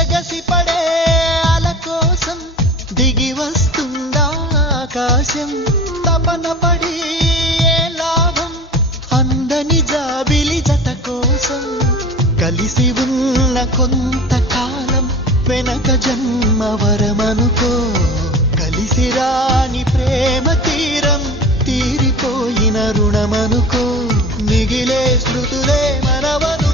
ఎగసి పడే అల కోసం దిగి వస్తుందా ఆకాశం తపన పడి ఏ లాభం అందని జాబిలి జత కోసం కలిసి ఉన్న కొంతకాలం వెనక జన్మ వరమనుకో కలిసి రాని ప్రేమ తీరం తీరిపోయిన రుణమనుకో మిగిలే స్మృతులే మనవను